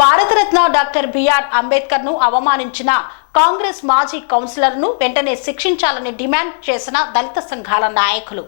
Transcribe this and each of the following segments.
Bharat Ratna doctor BR Ambedkar ను అవమానించిన కాంగ్రెస్ మాజీ కౌన్సిలర్ ను వెంటనే శిక్షించాలని డిమాండ్ చేసిన దళిత సంఘాల నాయకులు.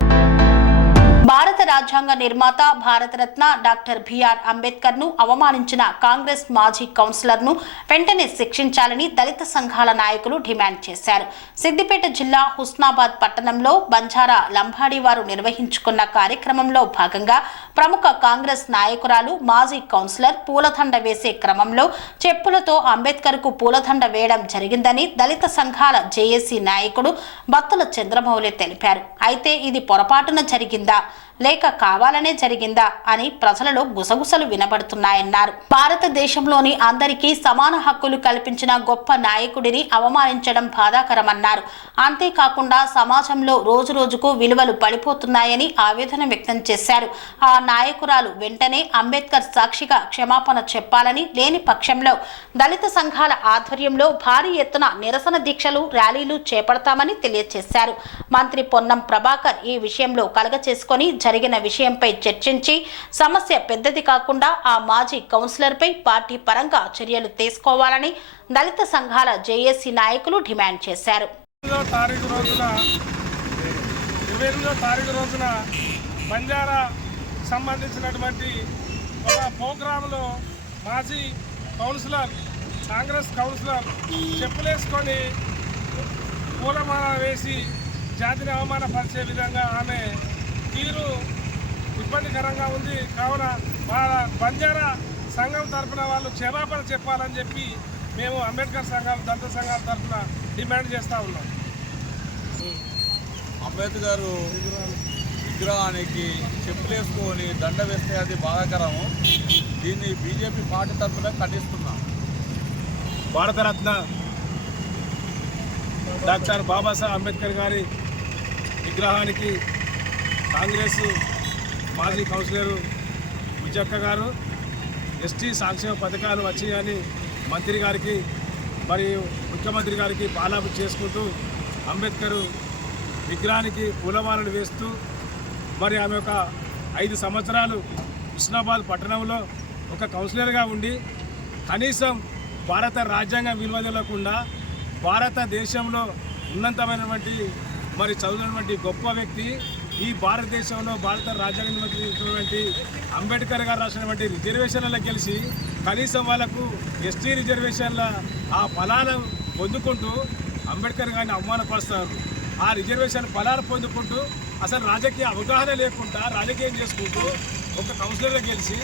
భారత రాజ్యాంగ నిర్మాత భారతరత్న డాక్టర్ బిఆర్ అంబేద్కర్ ను అవమానించిన కాంగ్రెస్ మాజీ కౌన్సిలర్ ను వెంటనే శిక్షించాలని దళిత సంఘాల నాయకులు డిమాండ్ చేశారు. సిద్దిపేట జిల్లా హుస్నాబాద్ పట్టణంలో బంజారా లంబాడి వారు నిర్వహించుకున్న కార్యక్రమంలో భాగంగా ప్రముఖ కాంగ్రెస్ నాయకురాలు మాజీ కౌన్సిలర్ పూలదండ వేసే క్రమంలో చెప్పులతో అంబేద్కర్ కు పూలదండ వేయడం జరిగిందని దళిత సంఘాల జేఏసీ నాయకుడు బత్తుల చంద్రమౌళి తెలిపారు. అయితే ఇది పొరపాటున జరిగిందా లేక కావాలనే జరిగిందా అని ప్రజలలో గుసగుసలు వినబడుతున్నాయన్నారు. భారతదేశంలోని అందరికీ సమాన హక్కులు కల్పించిన గొప్ప నాయకుడిని అవమానించడం బాధాకరమన్నారు. అంతేకాకుండా సమాజంలో రోజురోజుకు విలువలు పడిపోతున్నాయని ఆవేదన వ్యక్తం చేశారు. ఆ నాయకురాలు వెంటనే అంబేద్కర్ సాక్షిగా క్షమాపణ చెప్పాలని, లేని పక్షంలో దళిత సంఘాల ఆధ్వర్యంలో భారీ ఎత్తున నిరసన దీక్షలు, ర్యాలీలు చేపడతామని తెలియజేశారు. మంత్రి పొన్నం ప్రభాకర్ ఈ విషయంలో కలగచేసుకొని జరిగిన విషయంపై చర్చించి సమస్య పెద్దది కాకుండా ఆ మాజీ కౌన్సిలర్పై పార్టీ పరంగా చర్యలు తీసుకోవాలని దళిత సంఘాల జేఏసీ నాయకులు డిమాండ్ చేశారు. 28వ తారీఖు రోజున బంజారా సంబంధించినటువంటి ఒక ప్రోగ్రాంలో మాజీ కౌన్సిలర్, కాంగ్రెస్ కౌన్సిలర్ చెప్పులేసుకొని పూలమాల వేసి జాతిని అవమానపరిచే విధంగా ఆమె తీరు ఇబ్బందికరంగా ఉంది. కావున వాళ్ళ బంజారా సంఘం తరఫున వాళ్ళు క్షమాపణ చెప్పాలని చెప్పి మేము అంబేద్కర్ సంఘాలు, దళిత సంఘాల తరఫున డిమాండ్ చేస్తూ ఉన్నాం. అంబేద్కర్ విగ్రహానికి చెప్పులేసుకొని దండ వేస్తే అది బాధాకరము. దీన్ని బీజేపీ పార్టీ తరఫున ఖండిస్తున్నాం. భారతరత్న డాక్టర్ బాబాసాహెబ్ అంబేద్కర్ గారి విగ్రహానికి కాంగ్రెస్ మాజీ కౌన్సిలర్ విజయక్క గారు ఎస్టీ సంక్షేమ పథకాలు వచ్చాయని మంత్రి గారికి మరియు ముఖ్యమంత్రి గారికి పాలాపు చేసుకుంటూ అంబేద్కర్ విగ్రహానికి పూలమాలలు వేస్తూ మరి ఆమె ఒక 5 సంవత్సరాలు హుస్నాబాద్ పట్టణంలో ఒక కౌన్సిలర్గా ఉండి కనీసం భారత రాజ్యాంగం విలువ తెలవకుండా భారతదేశంలో ఉన్నతమైనటువంటి మరి చదువుతున్నటువంటి గొప్ప వ్యక్తి, ఈ భారతదేశంలో భారత రాజ్యాంగం అంబేద్కర్ గారు రాసినటువంటి రిజర్వేషన్లలో గెలిచి కనీసం వాళ్ళకు ఎస్టీ రిజర్వేషన్ల ఆ ఫలాలు పొందుకుంటూ అంబేద్కర్ గారిని అవమానపరుస్తారు. ఆ రిజర్వేషన్ ఫలాలు పొందుకుంటూ అసలు రాజకీయ అవగాహన లేకుండా రాజకీయం చేసుకుంటూ ఒక కౌన్సిలర్గా గెలిచి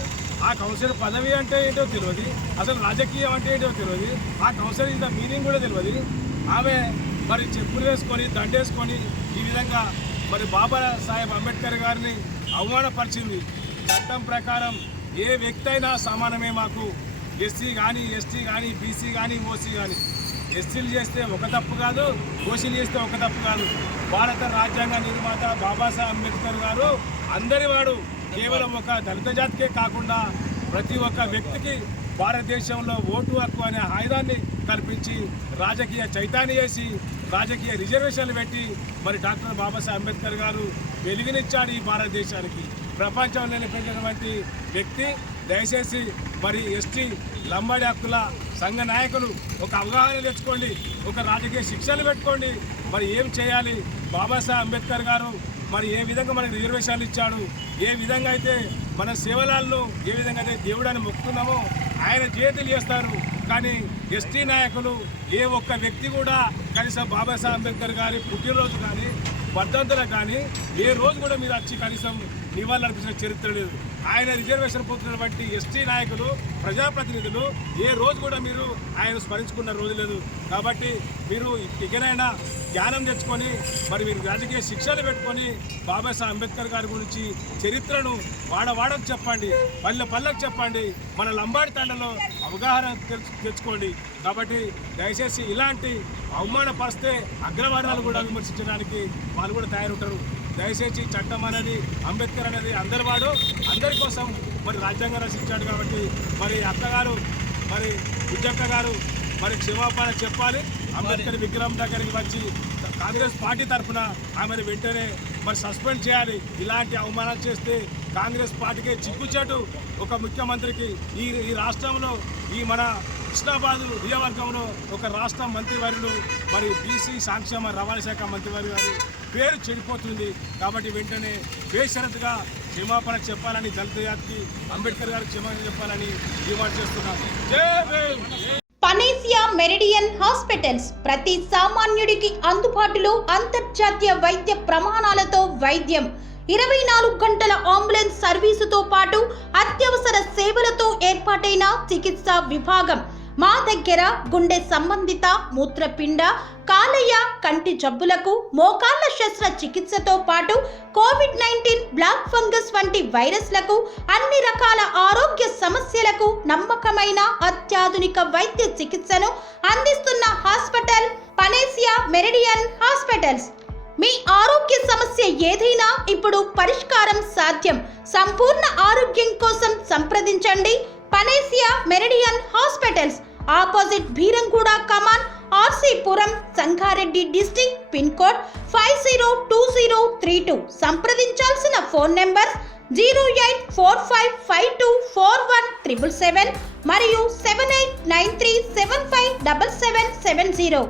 ఆ కౌన్సిలర్ పదవి అంటే ఏంటో తెలియదు, అసలు రాజకీయం అంటే ఏంటో తెలియదు, ఆ కౌన్సిలర్ ఇంత మీనింగ్ కూడా తెలియదు. ఆమె మరి చెప్పులు వేసుకొని దండేసుకొని ఈ విధంగా మరి బాబాసాహెబ్ అంబేద్కర్ గారిని అవమానపరిచింది. చట్టం ప్రకారం ఏ వ్యక్తి అయినా సమానమే. మాకు ఎస్సీ కానీ, ఎస్టీ కానీ, బీసీ కానీ, ఓసీ కానీ. ఎస్సీలు చేస్తే ఒక తప్పు కాదు, ఓసీలు చేస్తే ఒక తప్పు కాదు. భారత రాజ్యాంగ నిర్మాత బాబాసాహెబ్ అంబేద్కర్ గారు అందరివాడు. కేవలం ఒక దళిత జాతికే కాకుండా ప్రతి ఒక్క వ్యక్తికి భారతదేశంలో ఓటు హక్కు అనే ఆయుధాన్ని కల్పించి రాజకీయ చైతన్యం చేసి రాజకీయ రిజర్వేషన్లు పెట్టి మరి డాక్టర్ బాబాసాహెబ్ అంబేద్కర్ గారు వెలుగునిచ్చాడు ఈ భారతదేశానికి. ప్రపంచంలో నిలిపినటువంటి వ్యక్తి. దయచేసి మరి ఎస్టీ లంబాడి హక్కుల సంఘ నాయకులు ఒక అవగాహన తెచ్చుకోండి, ఒక రాజకీయ శిక్షలు పెట్టుకోండి. మరి ఏం చేయాలి, బాబాసాహెబ్ అంబేద్కర్ గారు మరి ఏ విధంగా మనకు రిజర్వేషన్లు ఇచ్చాడు, ఏ విధంగా అయితే మన సేవలాల్లో ఏ విధంగా అయితే దేవుడాన్ని మొక్కుతున్నామో ఆయన చేతులు చేస్తారు. కానీ ఎస్టీ నాయకులు ఏ ఒక్క వ్యక్తి కూడా కనీసం బాబాసాహెబ్ అంబేద్కర్ గారి పుట్టినరోజు కానీ, వర్ధంతులకు కానీ ఏ రోజు కూడా మీరు వచ్చి కనీసం నివాళులర్పించిన చరిత్ర లేదు. ఆయన రిజర్వేషన్ పొందుతున్నటువంటి ఎస్టీ నాయకులు, ప్రజాప్రతినిధులు ఏ రోజు కూడా మీరు ఆయన స్మరించుకున్న రోజు లేదు. కాబట్టి మీరు ఇకనైనా జ్ఞానం తెచ్చుకొని మరి మీరు రాజకీయ శిక్షలు పెట్టుకొని బాబాసాహెబ్ అంబేద్కర్ గారి గురించి చరిత్రను వాడవాడకు చెప్పండి, పల్లెకు చెప్పండి, మన లంబాడి తండలో అవగాహన తెచ్చుకోండి. కాబట్టి దయచేసి ఇలాంటి అవమానపరిస్తే అగ్రవర్ణాలు కూడా విమర్శించడానికి వాళ్ళు కూడా తయారుంటారు. దయచేసి చట్టం అనేది, అంబేద్కర్ అనేది అందరివాడు, అందరి కోసం మరి రాజ్యాంగం రచించాడు. కాబట్టి మరి అక్కగారు మరి విజయక్క గారు మరి క్షమాపణ చెప్పాలి. అంబేద్కర్ విగ్రహం దగ్గరికి వచ్చి కాంగ్రెస్ పార్టీ తరఫున ఆమెను వెంటనే మరి సస్పెండ్ చేయాలి. ఇలాంటి అవమానాలు చేస్తే కాంగ్రెస్ పార్టీకే చిక్కుచేటు ఒక ముఖ్యమంత్రికి ఈ రాష్ట్రంలో ఈ మన కృష్ణాబాదు నియోజకవర్గంలో ఒక రాష్ట్ర మంత్రివర్యులు మరి బీసీ సంక్షేమ రవాణా శాఖ మంత్రివర్యులు గారి పేరు చెడిపోతుంది. కాబట్టి వెంటనే బేషరతుగా క్షమాపణ చెప్పాలని, దళిత జాతికి అంబేద్కర్ గారికి క్షమాపణ చెప్పాలని డిమాండ్ చేస్తున్నాం. జై భీమ్. పనేసియా మెరిడియన్ హాస్పిటల్స్ ప్రతి సామాన్యుడికి అందుబాటులో అంతర్జాతీయ వైద్య ప్రమాణాలతో వైద్యం, 24 గంటల అంబులెన్స్ సర్వీసుతో పాటు అత్యవసర సేవలతో ఏర్పాటైన చికిత్సా విభాగం. మా దగ్గర గుండె సంబంధిత, మూత్రపిండ, కాలేయ, కంటి జబ్బులకు, మోకాళ్ల శస్త్ర చికిత్సతో పాటు కోవిడ్-19, బ్లాక్ ఫంగస్ వంటి వైరస్లకు, అన్ని రకాల ఆరోగ్య సమస్యలకు నమ్మకమైన అత్యాధునిక వైద్య చికిత్సను అందిస్తున్న హాస్పిటల్ పనేసియా మెరిడియన్ హాస్పిటల్స్. మీ ఆరోగ్య సమస్య ఏదైనా ఇప్పుడు పరిష్కారం సాధ్యం. సంపూర్ణ ఆరోగ్యం కోసం సంప్రదించండి Panacea Meridian hospitals, opposite Bheeramguda కమాన్, RC Puram, Sangareddy district, pin code 502032. సంప్రదించాల్సిన ఫోన్ నెంబర్ 0845524177 మరియు 7893757770.